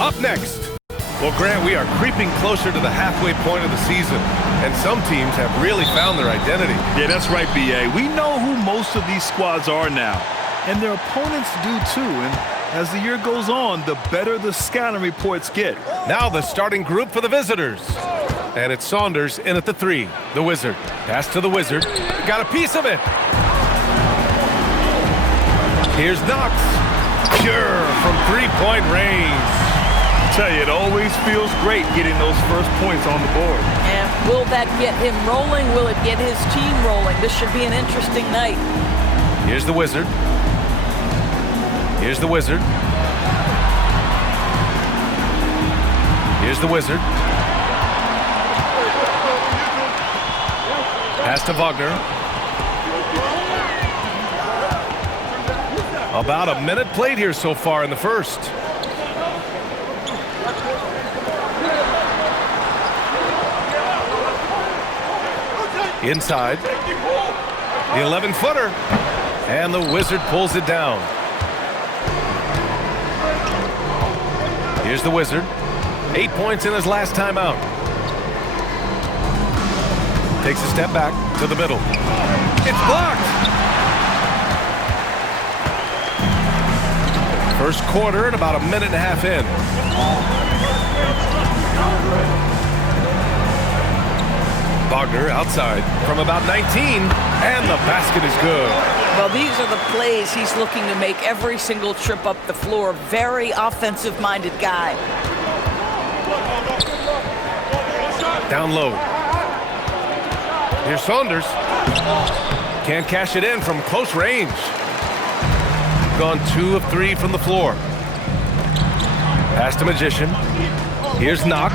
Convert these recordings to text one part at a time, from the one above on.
up next. Well, Grant, we are creeping closer to the halfway point of the season, and some teams have really found their identity. Yeah, that's right, B.A. We know who most of these squads are now, and their opponents do too. And as the year goes on, the better the scouting reports get. Now the starting group for the visitors. And it's Saunders in at the 3. The Wizard. Pass to the Wizard. Got a piece of it. Here's Knox. Pure from three-point range. I tell you, it always feels great getting those first points on the board. And will that get him rolling? Will it get his team rolling? This should be an interesting night. Here's the Wizard. Here's the Wizard. Here's the Wizard. Pass to Wagner. About a minute played here so far in the first. Inside. The 11-footer. And the Wizard pulls it down. Here's the Wizard. 8 points in his last time out. Takes a step back to the middle. It's blocked. First quarter and about a minute and a half in. Wagner outside from about 19, and the basket is good. Well, these are the plays he's looking to make every single trip up the floor. Very offensive-minded guy. Down low. Here's Saunders. Can't cash it in from close range. Gone 2 of 3 from the floor. Pass to Magician. Here's Knox.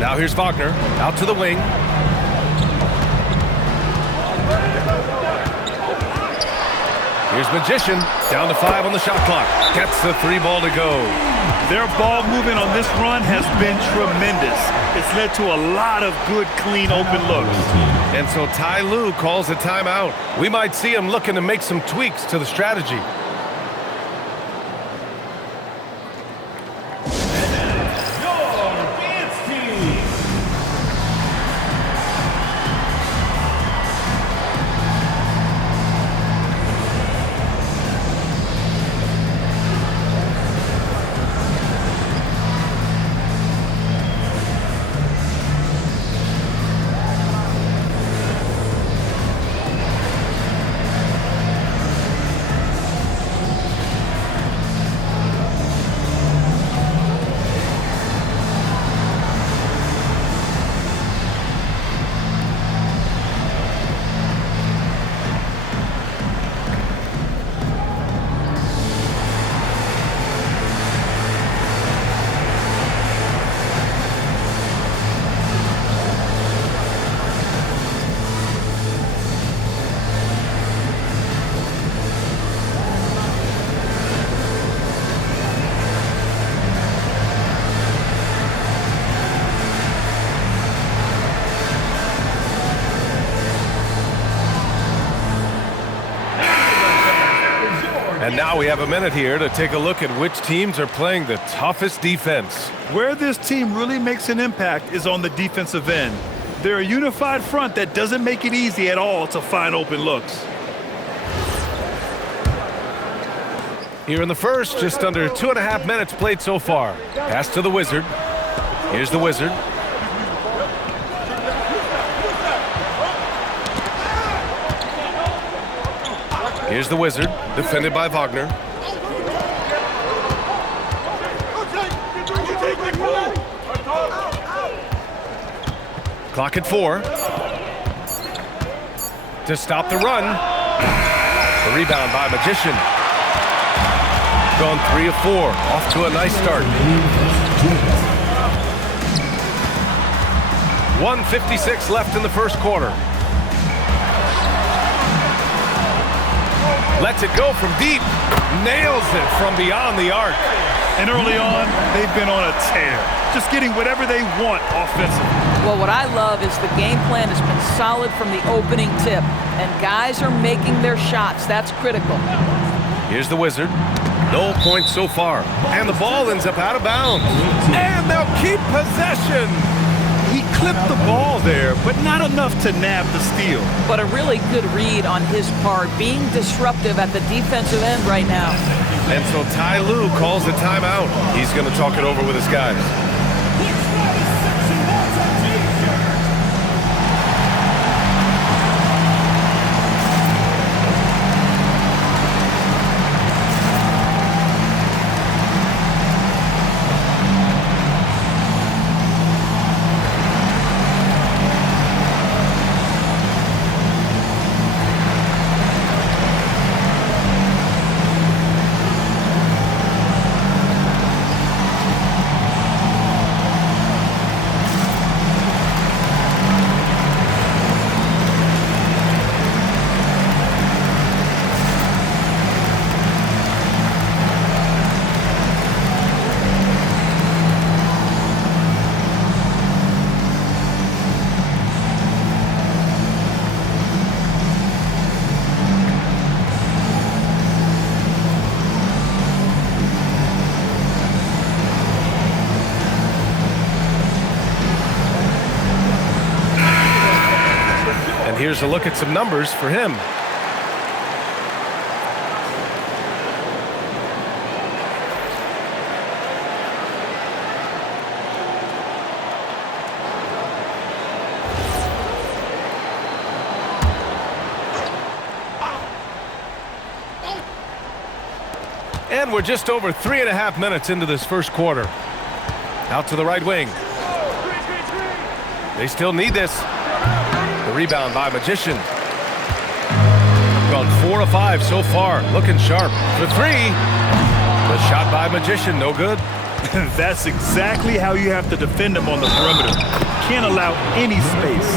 Now here's Wagner. Out to the wing. Here's Magician. Down to 5 on the shot clock. Gets the 3 ball to go. Their ball movement on this run has been tremendous. It's led to a lot of good, clean, open looks. And so Ty Lue calls a timeout. We might see him looking to make some tweaks to the strategy. And now we have a minute here to take a look at which teams are playing the toughest defense. Where this team really makes an impact is on the defensive end. They're a unified front that doesn't make it easy at all to find open looks. Here in the first, just under 2.5 minutes played so far. Pass to the Wizard. Here's the Wizard. Here's the Wizard, defended by Wagner. Clock at 4. To stop the run. The rebound by Magician. Gone 3 of 4. Off to a nice start. 1:56 left in the first quarter. Lets it go from deep. Nails it from beyond the arc. And early on, they've been on a tear. Just getting whatever they want offensively. Well, what I love is the game plan has been solid from the opening tip, and guys are making their shots. That's critical. Here's the Wizard. No points so far. And the ball ends up out of bounds. And they'll keep possession. He clipped the ball there, but not enough to nab the steal. But a really good read on his part, being disruptive at the defensive end right now. And so Ty Lue calls the timeout. He's going to talk it over with his guys. Here's a look at some numbers for him. And we're just over 3.5 minutes into this first quarter. Out to the right wing. They still need this. The rebound by Magician. Gone 4 of 5 so far. Looking sharp. For 3. The shot by Magician, no good. That's exactly how you have to defend him on the perimeter. Can't allow any space.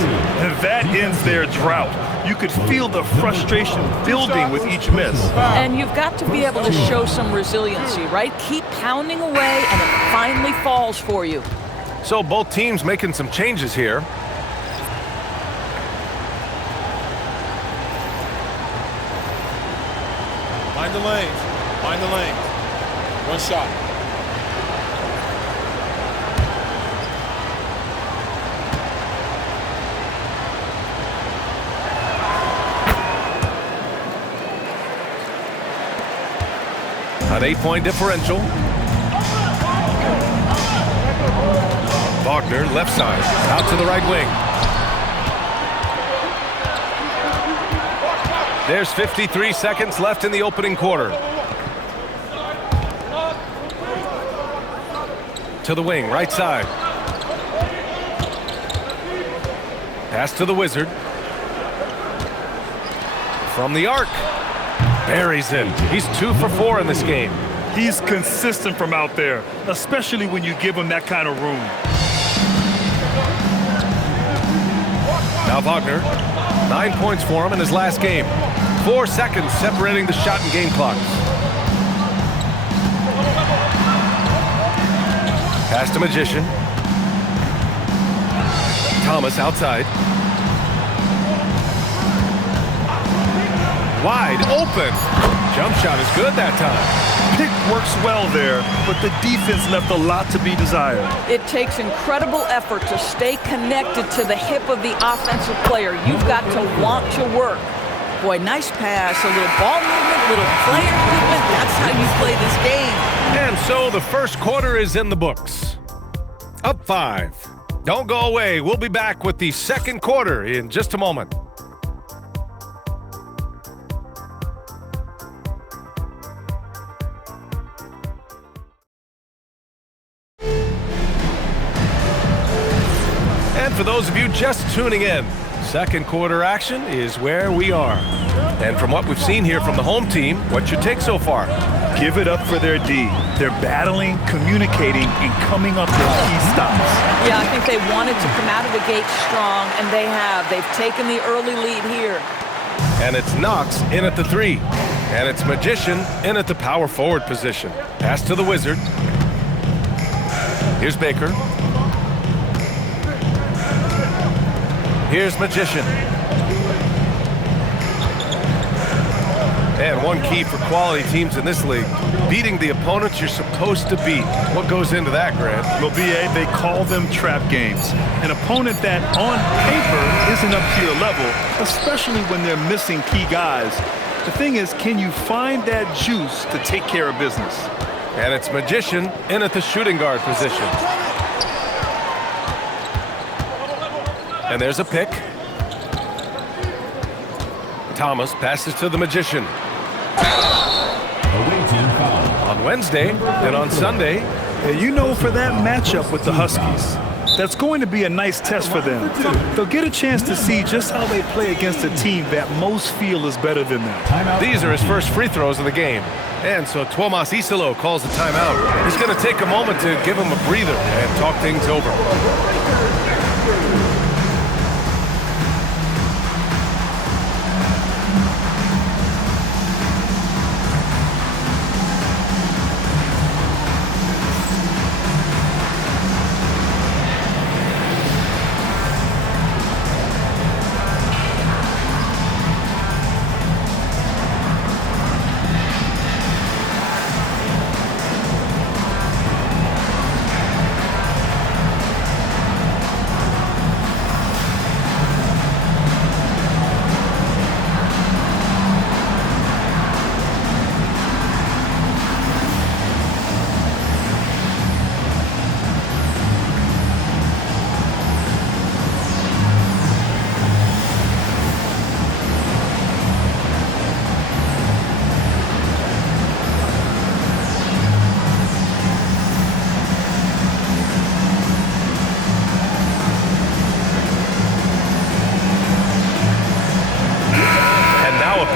That ends their drought. You could feel the frustration building with each miss. And you've got to be able to show some resiliency, right? Keep pounding away, and it finally falls for you. So both teams making some changes here. Find the lanes. Find the lanes. One shot. An 8-point differential. Wagner, left side, out to the right wing. There's 53 seconds left in the opening quarter. To the wing, right side. Pass to the Wizard. From the arc. Buries it. He's 2 for 4 in this game. He's consistent from out there, especially when you give him that kind of room. Now Wagner, 9 points for him in his last game. 4 seconds separating the shot and game clocks. Pass to Magician. Thomas outside. Wide open. Jump shot is good that time. Pick works well there, but the defense left a lot to be desired. It takes incredible effort to stay connected to the hip of the offensive player. You've got to want to work. Boy, nice pass, a little ball movement, little player movement. That's how you play this game. And so the first quarter is in the books. Up 5. Don't go away. We'll be back with the second quarter in just a moment. And for those of you just tuning in, second quarter action is where we are. And from what we've seen here from the home team, what's your take so far? Give it up for their D. They're battling, communicating, and coming up with key stops. Yeah, I think they wanted to come out of the gate strong, and they have. They've taken the early lead here. And it's Knox in at the 3. And it's Magician in at the power forward position. Pass to the Wizard. Here's Baker. Here's Magician. And one key for quality teams in this league, beating the opponents you're supposed to beat. What goes into that, Grant? Well, BA, they call them trap games. An opponent that, on paper, isn't up to your level, especially when they're missing key guys. The thing is, can you find that juice to take care of business? And it's Magician in at the shooting guard position. And there's a pick. Thomas passes to the Magician. On Wednesday and on Sunday. And you know, for that matchup with the Huskies, that's going to be a nice test for them. They'll get a chance to see just how they play against a team that most feel is better than them. These are his first free throws of the game. And so Tuomas Isalo calls the timeout. He's going to take a moment to give him a breather and talk things over.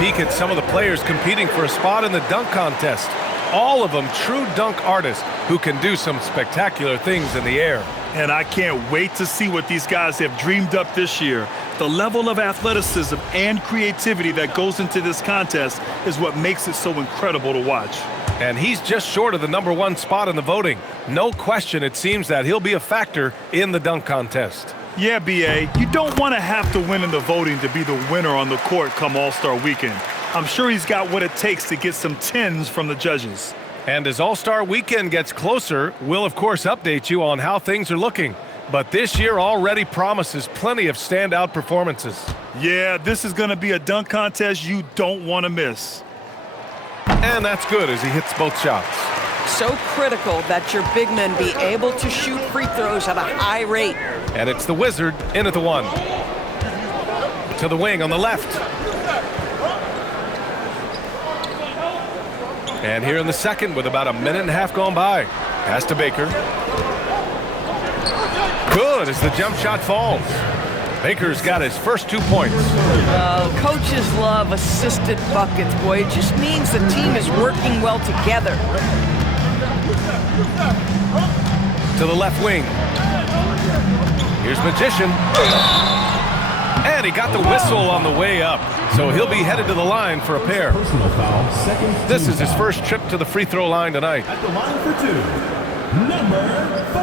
Peek at some of the players competing for a spot in the dunk contest. All of them true dunk artists who can do some spectacular things in the air. And I can't wait to see what these guys have dreamed up this year. The level of athleticism and creativity that goes into this contest is what makes it so incredible to watch. And he's just short of the #1 spot in the voting. No question, it seems that he'll be a factor in the dunk contest. Yeah, BA, you don't want to have to win in the voting to be the winner on the court come All-Star Weekend. I'm sure he's got what it takes to get some 10s from the judges. And as All-Star Weekend gets closer, we'll of course update you on how things are looking. But this year already promises plenty of standout performances. Yeah, this is going to be a dunk contest you don't want to miss. And that's good as he hits both shots. So critical that your big men be able to shoot free throws at a high rate. And it's the Wizard in at the 1. To the wing on the left. And here in the second with about a minute and a half gone by. Pass to Baker. Good as the jump shot falls. Baker's got his first 2 points. Coaches love assisted buckets, boy. It just means the team is working well together. To the left wing. Here's Magician. And he got the whistle on the way up. So he'll be headed to the line for a pair. This is his first trip to the free throw line tonight. At the line for 2, number 4.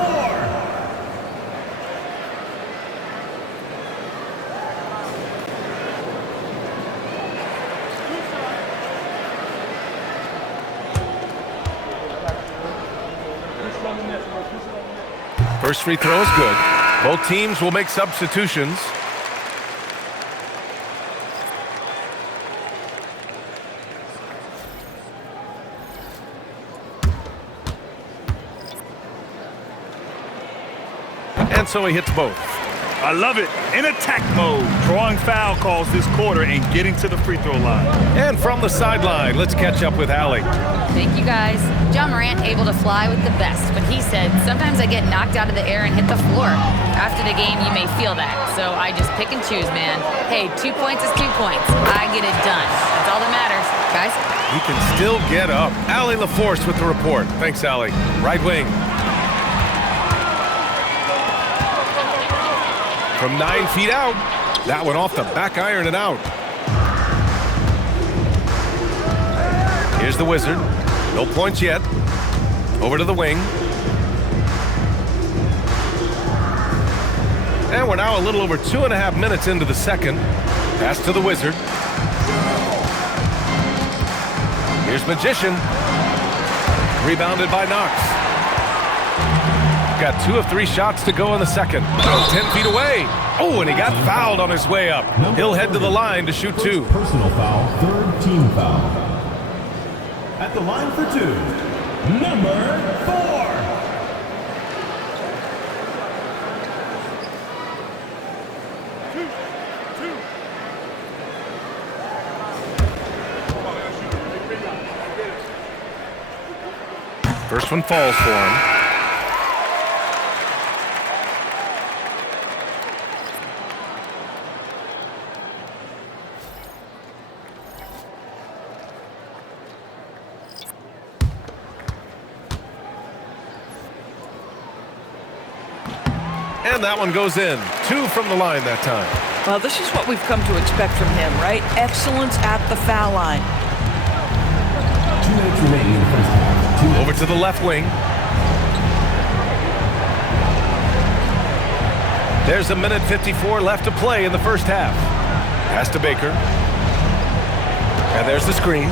First free throw is good. Both teams will make substitutions. And so he hits both. I love it. In attack mode, drawing foul calls this quarter and getting to the free throw line. And from the sideline, let's catch up with Allie. Thank you, guys. John Morant able to fly with the best, but he said, sometimes I get knocked out of the air and hit the floor. After the game, you may feel that, so I just pick and choose, man. Hey, 2 points is 2 points. I get it done. That's all that matters, guys. He can still get up. Allie LaForce with the report. Thanks, Allie. Right wing. From 9 feet out. That one off the back iron and out. Here's the Wizard. No points yet. Over to the wing. And we're now a little over 2.5 minutes into the second. Pass to the Wizard. Here's Magician. Rebounded by Knox. Got 2 of 3 shots to go in the second. 10 feet away. Oh, and he got fouled on his way up. He'll head to the line to shoot 2. Personal foul, third team foul. At the line for 2, number 4. First one falls for him. And that one goes in. 2 from the line that time. Well, this is what we've come to expect from him, right? Excellence at the foul line. 2 minutes remaining in the first half. Over to the left wing. There's 1:54 left to play in the first half. Pass to Baker. And there's the screen.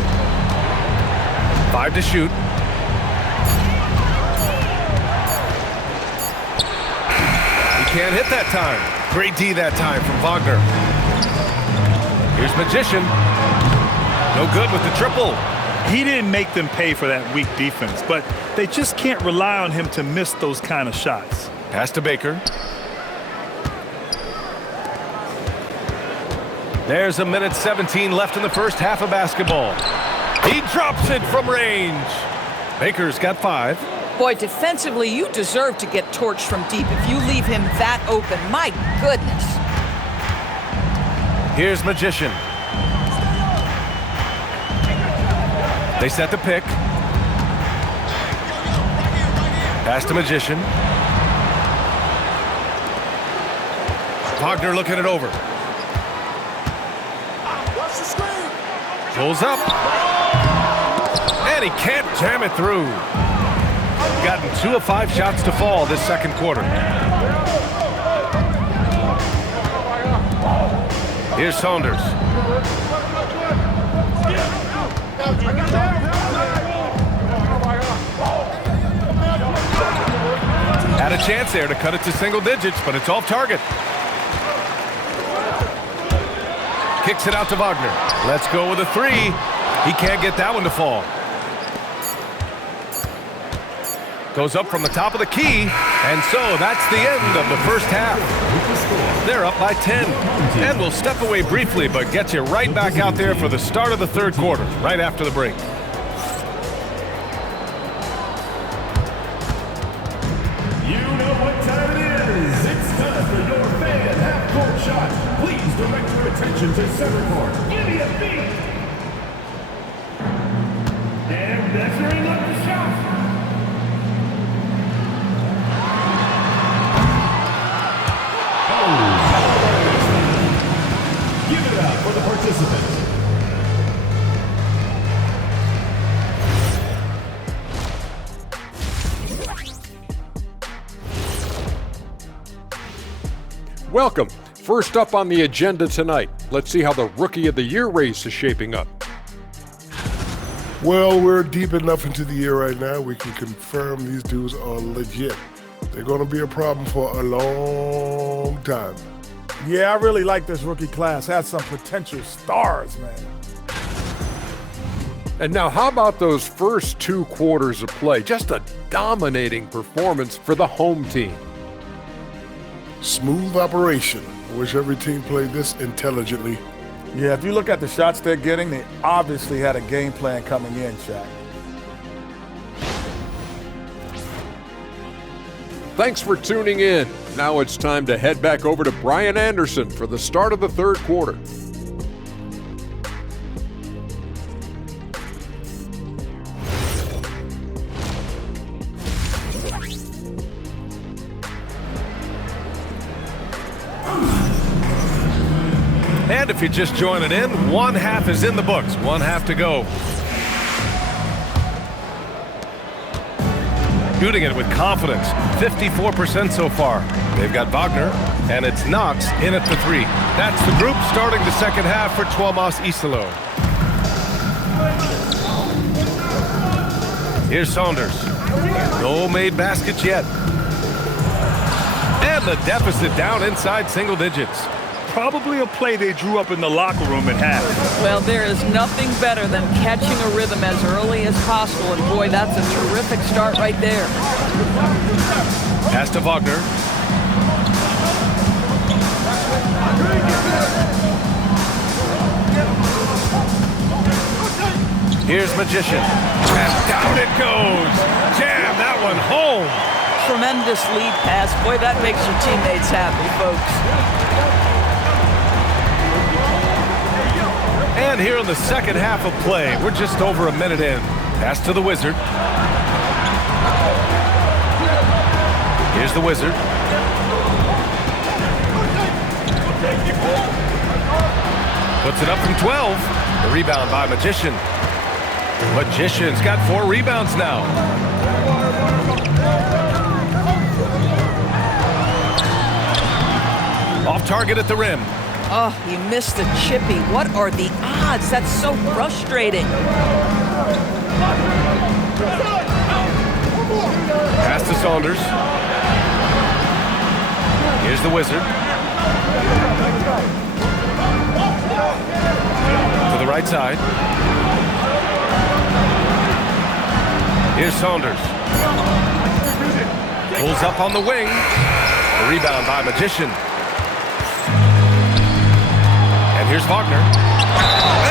5 to shoot. He can't hit that time. Great D that time from Wagner. Here's Magician. No good with the triple. He didn't make them pay for that weak defense, but they just can't rely on him to miss those kind of shots. Pass to Baker. There's 1:17 left in the first half of basketball. He drops it from range. Baker's got 5. Boy, defensively, you deserve to get torched from deep if you leave him that open. My goodness. Here's Magician. They set the pick. Pass to Magician. Wagner looking it over. Pulls up. And he can't jam it through. Gotten 2 of 5 shots to fall this second quarter. Here's Saunders. Had a chance there to cut it to single digits, but it's off target. Kicks it out to Wagner. Let's go with a 3. He can't get that one to fall. Goes up from the top of the key, and so that's the end of the first half. They're up by 10, and we'll step away briefly, but get you right back out there for the start of the third quarter, right after the break. You know what time it is. It's time for your fan half-court shot. Please direct your attention to center court. Give me a beat. And measuring up the shot. Give it up for the participants. Welcome. First up on the agenda tonight, let's see how the Rookie of the Year race is shaping up. Well, we're deep enough into the year right now, we can confirm these dudes are legit. They're going to be a problem for a long time. Yeah, I really like this rookie class. Has some potential stars, man. And now how about those first 2 quarters of play? Just a dominating performance for the home team. Smooth operation. I wish every team played this intelligently. Yeah, if you look at the shots they're getting, they obviously had a game plan coming in, Shaq. Thanks for tuning in. Now it's time to head back over to Brian Anderson for the start of the third quarter. And if you're just joining in, 1 half is in the books. 1 half to go. shooting it with confidence. 54% so far. They've got Wagner, and it's Knox in at the 3. That's the group starting the second half for Tuomas Isalo. Here's Saunders. No made baskets yet. And the deficit down inside single digits. Probably a play they drew up in the locker room at half. Well, there is nothing better than catching a rhythm as early as possible, and boy, that's a terrific start right there. Pass to Wagner. Here's Magician. And down it goes. Jam that one home. Tremendous lead pass. Boy, that makes your teammates happy, folks. And here in the second half of play, we're just over a minute in. Pass to the Wizard. Here's the Wizard. Puts it up from 12. The rebound by Magician. Magician's got 4 rebounds now. Off target at the rim. Oh, he missed the chippy. What are the odds? That's so frustrating. Pass to Saunders. Here's the Wizard. To the right side. Here's Saunders. Pulls up on the wing. The rebound by Magician. And here's Wagner.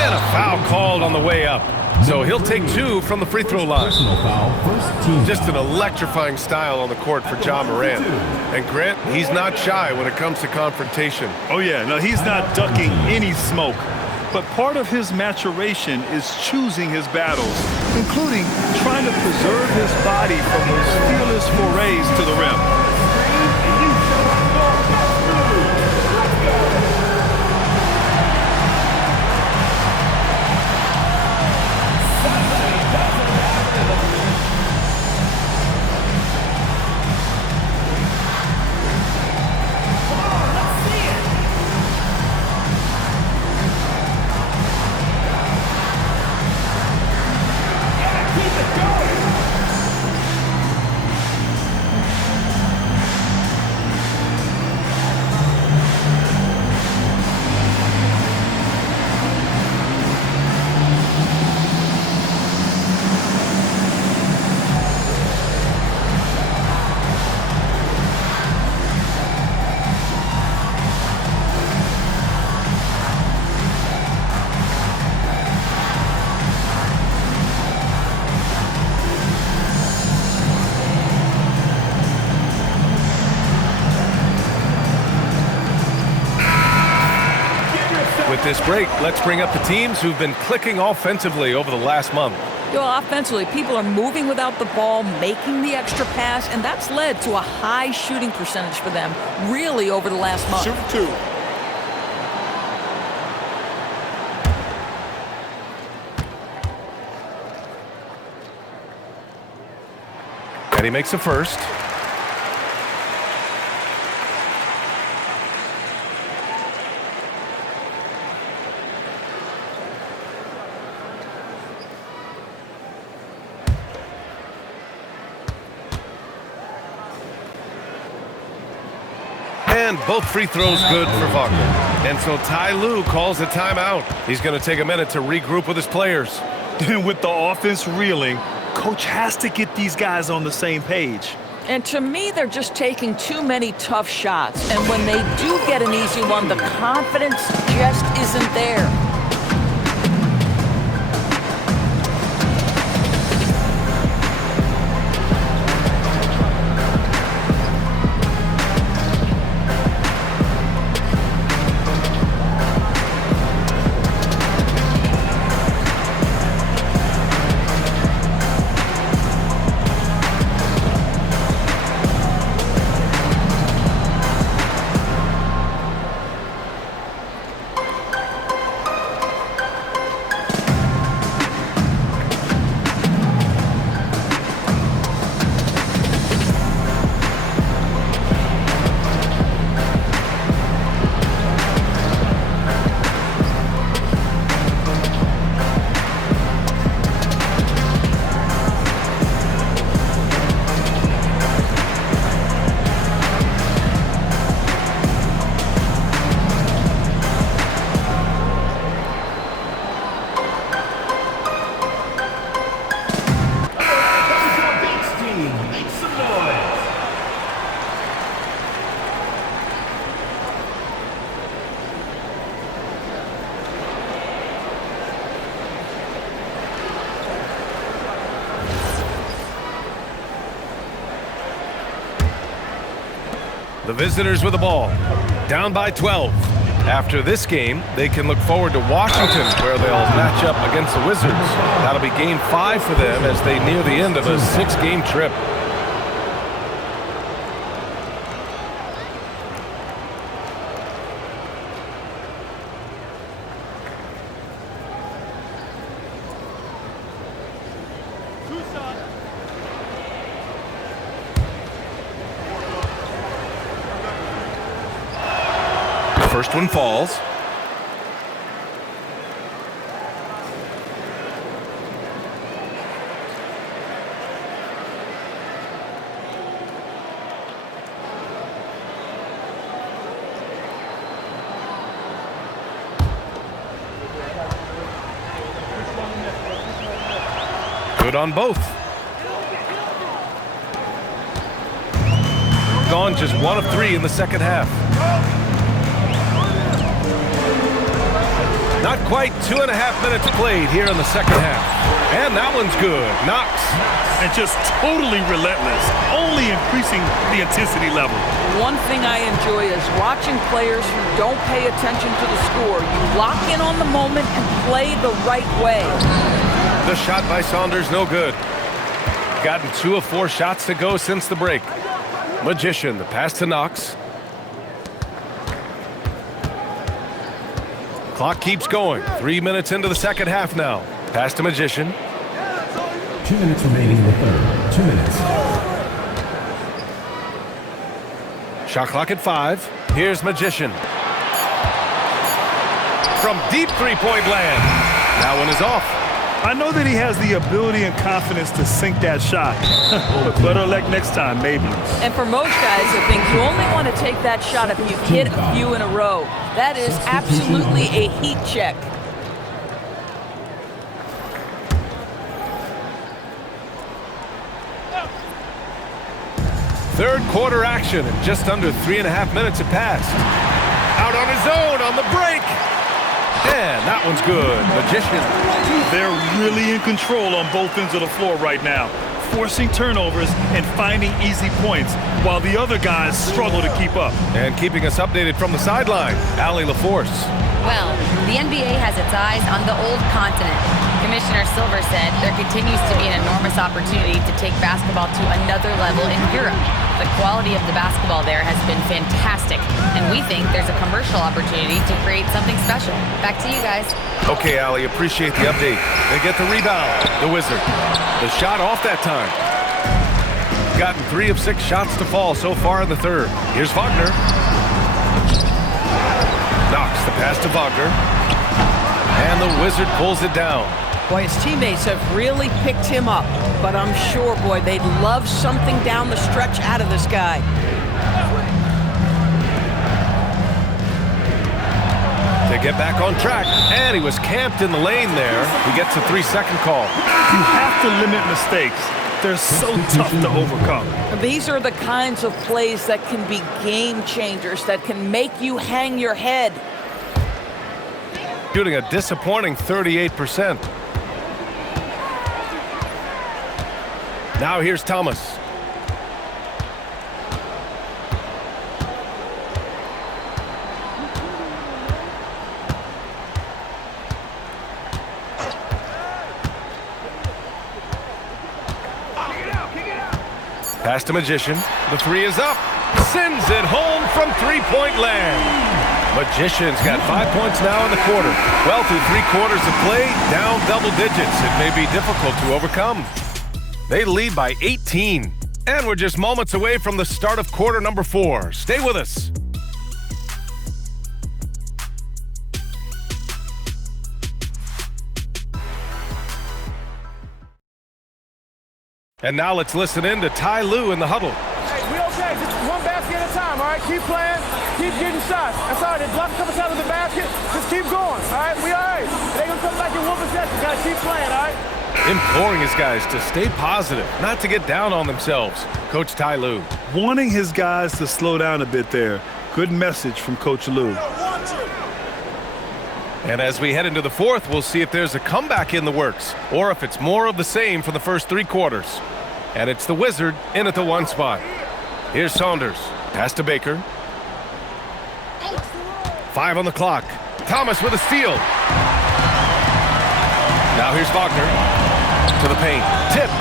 And a foul called on the way up. So he'll take 2 from the free throw line. Just an electrifying style on the court for Ja Morant. And Grant, he's not shy when it comes to confrontation. Oh yeah, no, he's not ducking any smoke. But part of his maturation is choosing his battles, including trying to preserve his body from those fearless forays to the rim. With this break, let's bring up the teams who've been clicking offensively over the last month. Offensively, people are moving without the ball, making the extra pass, and that's led to a high shooting percentage for them, really, over the last month. Shoot 2. And he makes the first. And both free throws good for Wagner. And so Ty Lue calls a timeout. He's going to take a minute to regroup with his players. With the offense reeling, coach has to get these guys on the same page. And to me, they're just taking too many tough shots. And when they do get an easy one, the confidence just isn't there. The visitors with the ball, down by 12. After this game, they can look forward to Washington, where they'll match up against the Wizards. That'll be game 5 for them as they near the end of a 6-game trip. First one falls. Good on both. Gone just 1 of 3 in the second half. Not quite 2.5 minutes played here in the second half. And that one's good. Knox. And just totally relentless, only increasing the intensity level. One thing I enjoy is watching players who don't pay attention to the score. You lock in on the moment and play the right way. The shot by Saunders, no good. Gotten 2 of 4 shots to go since the break. Magician, the pass to Knox. Clock keeps going. 3 minutes into the second half now. Pass to Magician. 2 minutes remaining in the third. 2 minutes. Shot clock at 5. Here's Magician. From deep three-point land. That one is off. I know that he has the ability and confidence to sink that shot. But better luck next time, maybe. And for most guys, I think you only want to take that shot if you've hit a few in a row. That is absolutely a heat check. Third quarter action, and just under 3.5 minutes have passed. Out on his own on the break. And that one's good. Magician. They're really in control on both ends of the floor right now, forcing turnovers and finding easy points, while the other guys struggle to keep up. And keeping us updated from the sideline, Allie LaForce. Well, the NBA has its eyes on the old continent. Commissioner Silver said there continues to be an enormous opportunity to take basketball to another level in Europe. The quality of the basketball there has been fantastic, and we think there's a commercial opportunity to create something special. Back to you guys. Okay, Allie, appreciate the update. They get the rebound, the Wizard. The shot off that time. Gotten 3 of 6 shots to fall so far in the third. Here's Wagner. Knocks the pass to Wagner. And the Wizard pulls it down. Boy, his teammates have really picked him up. But I'm sure, boy, they'd love something down the stretch out of this guy. To get back on track. And he was camped in the lane there. He gets a 3-second call. You have to limit mistakes. They're so tough to overcome. These are the kinds of plays that can be game changers, that can make you hang your head. Shooting a disappointing 38%. Now here's Thomas. Pass to Magician. The 3 is up. Sends it home from three-point land. Magician's got 5 points now in the quarter. Well, through 3 quarters of play, down double digits. It may be difficult to overcome. They lead by 18. And we're just moments away from the start of quarter number 4. Stay with us. And now let's listen in to Ty Lue in the huddle. Hey, we okay. Just one basket at a time, all right? Keep playing. Keep getting shots. That's all right. They block a couple times in the basket. Just keep going, all right? We all right. They going to come back in one possession. Got to keep playing, all right? Imploring his guys to stay positive, not to get down on themselves. Coach Ty Lue. Wanting his guys to slow down a bit there. Good message from Coach Lue. And as we head into the fourth, we'll see if there's a comeback in the works or if it's more of the same for the first 3 quarters. And it's the Wizard in at the 1 spot. Here's Saunders. Pass to Baker. 5 on the clock. Thomas with a steal. Now here's Wagner. To the paint. Tipped.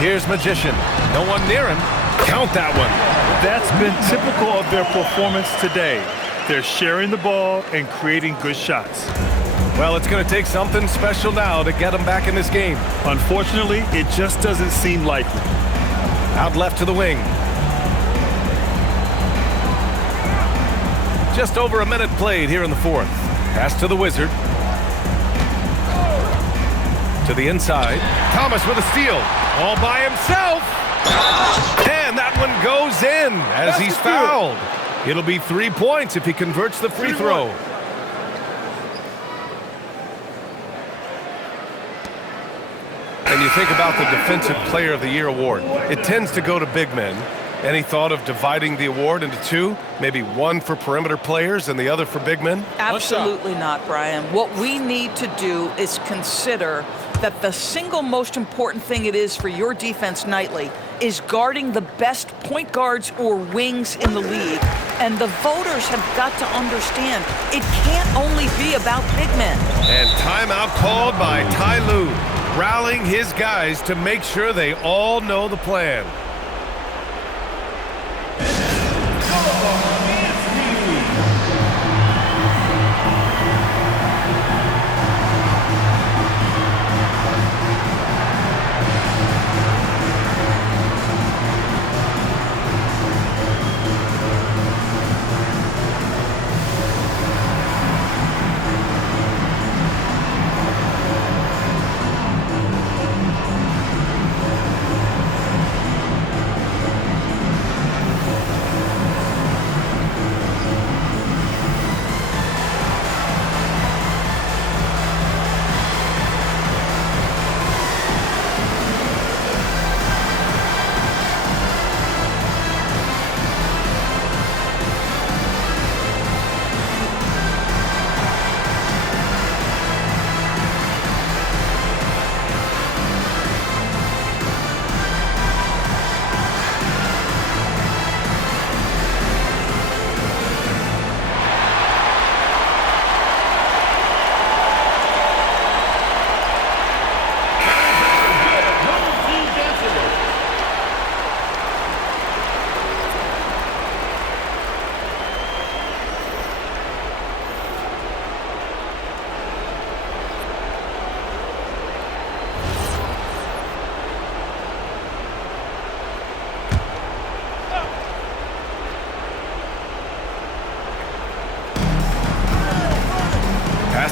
Here's Magician. No one near him. Count that one. That's been typical of their performance today. They're sharing the ball and creating good shots. Well, it's going to take something special now to get them back in this game. Unfortunately, it just doesn't seem likely. Out left to the wing. Just over a minute played here in the fourth. Pass to the Wizard. To the inside. Thomas with a steal. All by himself. And that one goes in as he's fouled. It'll be 3 points if he converts the free throw. And you think about the Defensive Player of the Year award. It tends to go to big men. Any thought of dividing the award into two? Maybe one for perimeter players and the other for big men? Absolutely not, Brian. What we need to do is consider that the single most important thing it is for your defense nightly is guarding the best point guards or wings in the league. And the voters have got to understand it can't only be about big men. And timeout called by Ty Lue, rallying his guys to make sure they all know the plan.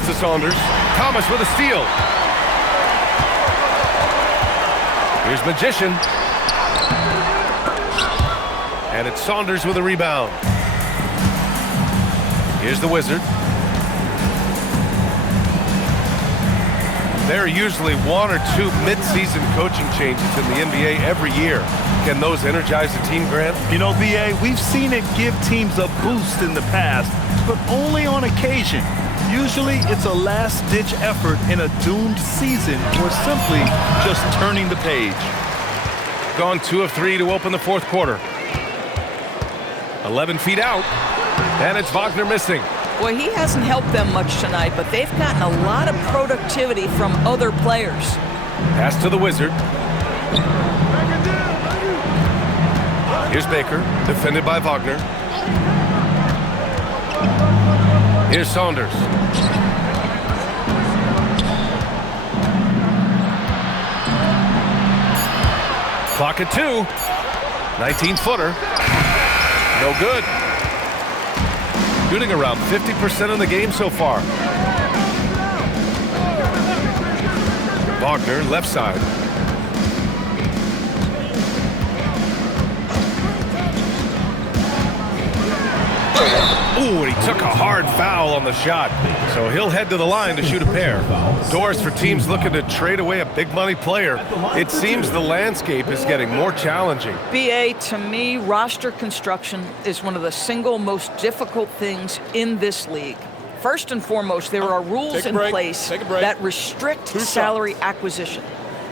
To Saunders. Thomas with a steal. Here's Magician. And it's Saunders with a rebound. Here's the Wizard. There are usually one or two mid-season coaching changes in the NBA every year. Can those energize a team, Grant? You know, B.A., we've seen it give teams a boost in the past, but only on occasion. Usually it's a last-ditch effort in a doomed season or simply just turning the page. Gone 2 of 3 to open the fourth quarter. 11 feet out, and it's Wagner missing. Boy, he hasn't helped them much tonight, but they've gotten a lot of productivity from other players. Pass to the Wizard. Here's Baker, defended by Wagner. Here's Saunders. Clock at 2. 19-footer. No good. Shooting around 50% in the game so far. Wagner, left side. Ooh, and he took a hard foul on the shot. So he'll head to the line to shoot a pair. Doors for teams looking to trade away a big money player. It seems the landscape is getting more challenging. BA, to me, roster construction is one of the single most difficult things in this league. First and foremost, there are rules in place that restrict salary acquisition.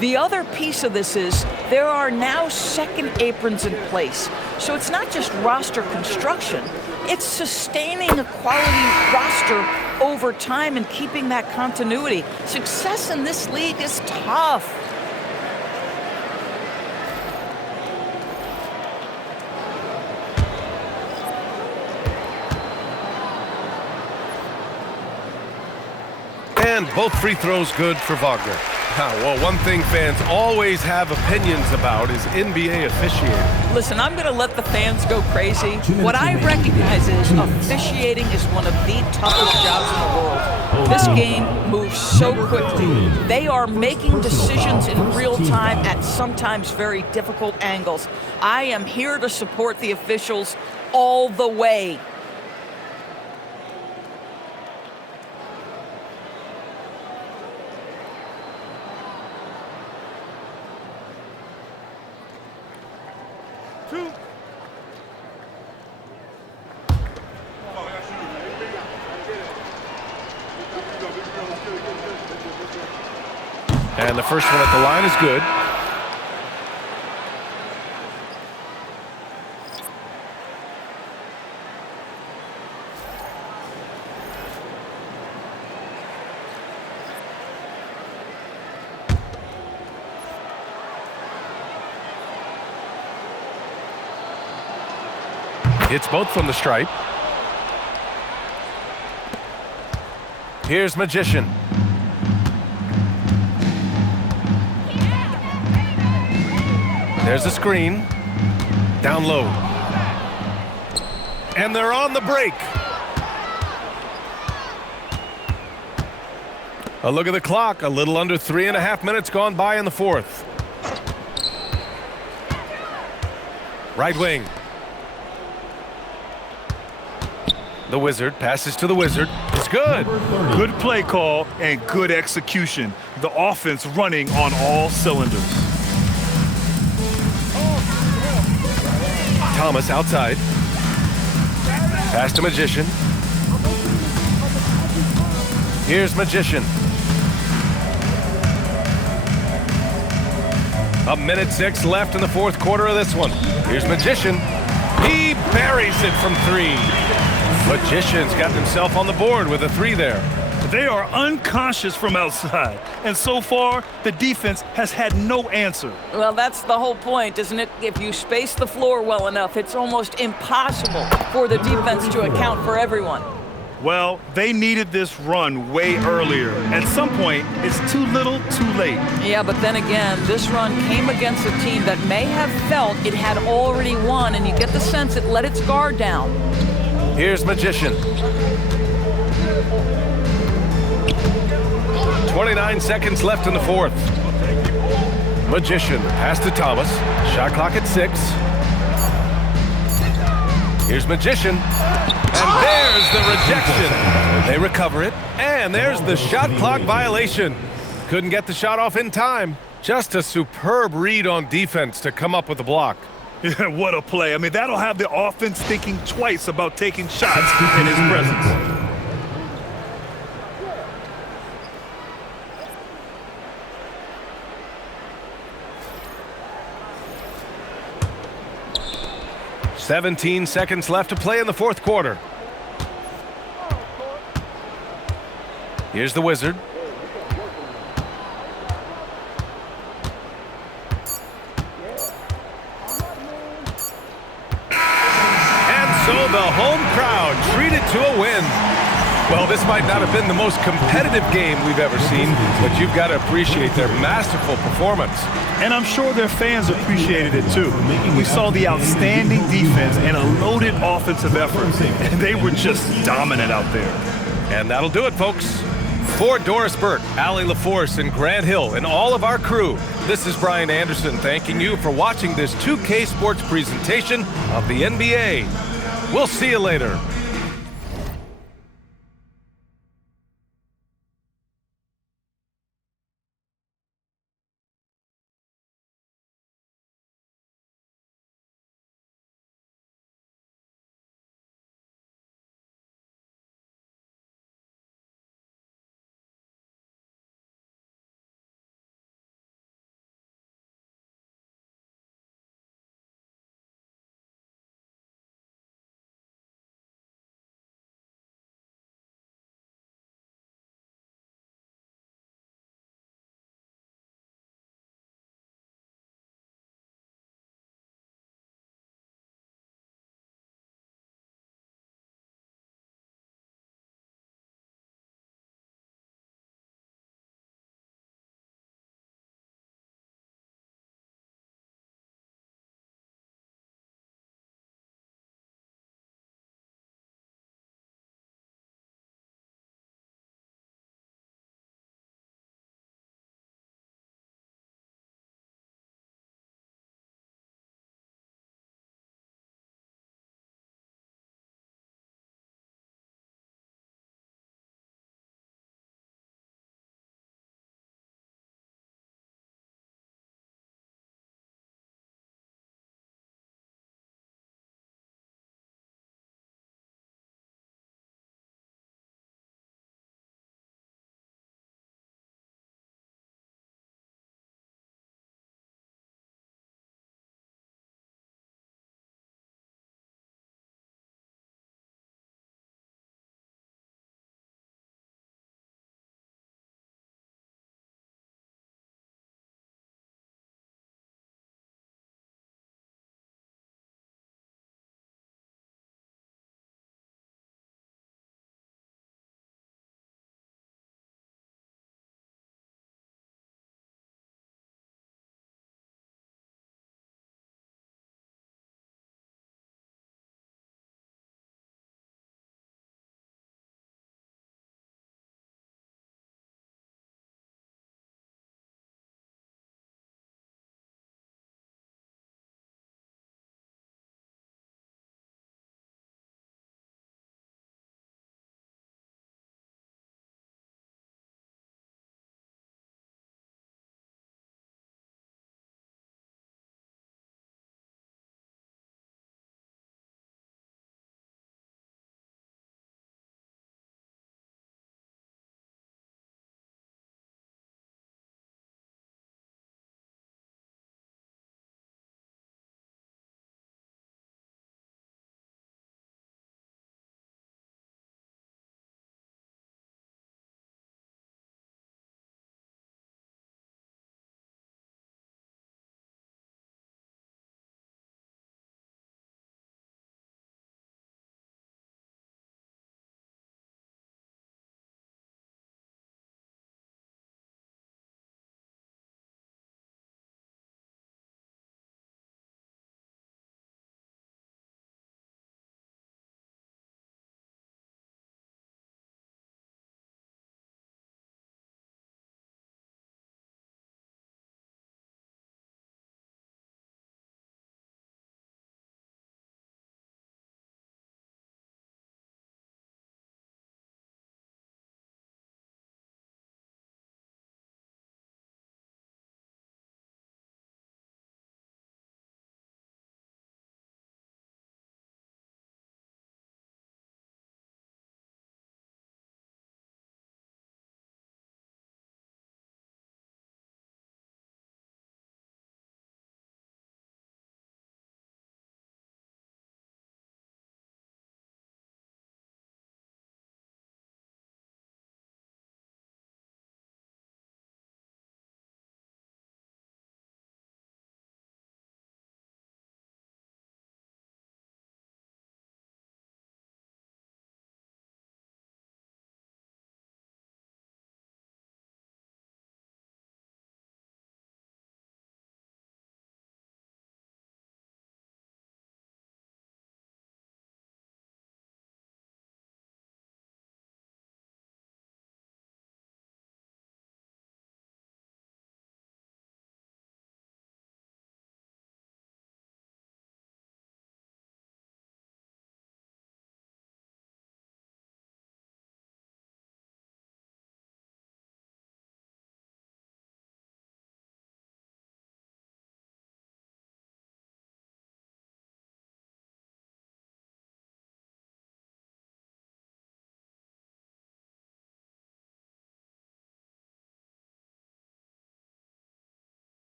The other piece of this is there are now second aprons in place. So it's not just roster construction, it's sustaining a quality roster over time and keeping that continuity. Success in this league is tough. And both free throws good for Wagner. Well, one thing fans always have opinions about is NBA officiating. Listen, I'm going to let the fans go crazy. What I recognize is officiating is one of the toughest jobs in the world. This game moves so quickly. They are making decisions in real time at sometimes very difficult angles. I am here to support the officials all the way. And the first one at the line is good. Hits both from the stripe. Here's Magician. There's a screen. Down low. And they're on the break. A look at the clock. A little under 3.5 minutes gone by in the fourth. Right wing. The Wizard passes to the Wizard. It's good. Good play call and good execution. The offense running on all cylinders. Thomas outside. Pass to Magician. Here's Magician. 1:06 left in the fourth quarter of this one. Here's Magician. He buries it from three. Magician's got himself on the board with a three there. They are unconscious from outside, and so far, the defense has had no answer. Well, that's the whole point, isn't it? If you space the floor well enough, it's almost impossible for the defense to account for everyone. Well, they needed this run way earlier. At some point, it's too little, too late. Yeah, but then again, this run came against a team that may have felt it had already won, and you get the sense it let its guard down. Here's Magician. 29 seconds left in the fourth. Magician, pass to Thomas. Shot clock at 6. Here's Magician. And there's the rejection. They recover it. And there's the shot clock violation. Couldn't get the shot off in time. Just a superb read on defense to come up with the block. Yeah, what a play. I mean, that'll have the offense thinking twice about taking shots in his presence. "17 seconds left to play in the fourth quarter. Here's the Wizard. So the home crowd treated to a win. Well, this might not have been the most competitive game we've ever seen, but you've got to appreciate their masterful performance. And I'm sure their fans appreciated it too. We saw the outstanding defense and a loaded offensive effort, and they were just dominant out there. And that'll do it, folks. For Doris Burke, Allie LaForce, and Grant Hill, and all of our crew, this is Brian Anderson thanking you for watching this 2K Sports presentation of the NBA. We'll see you later.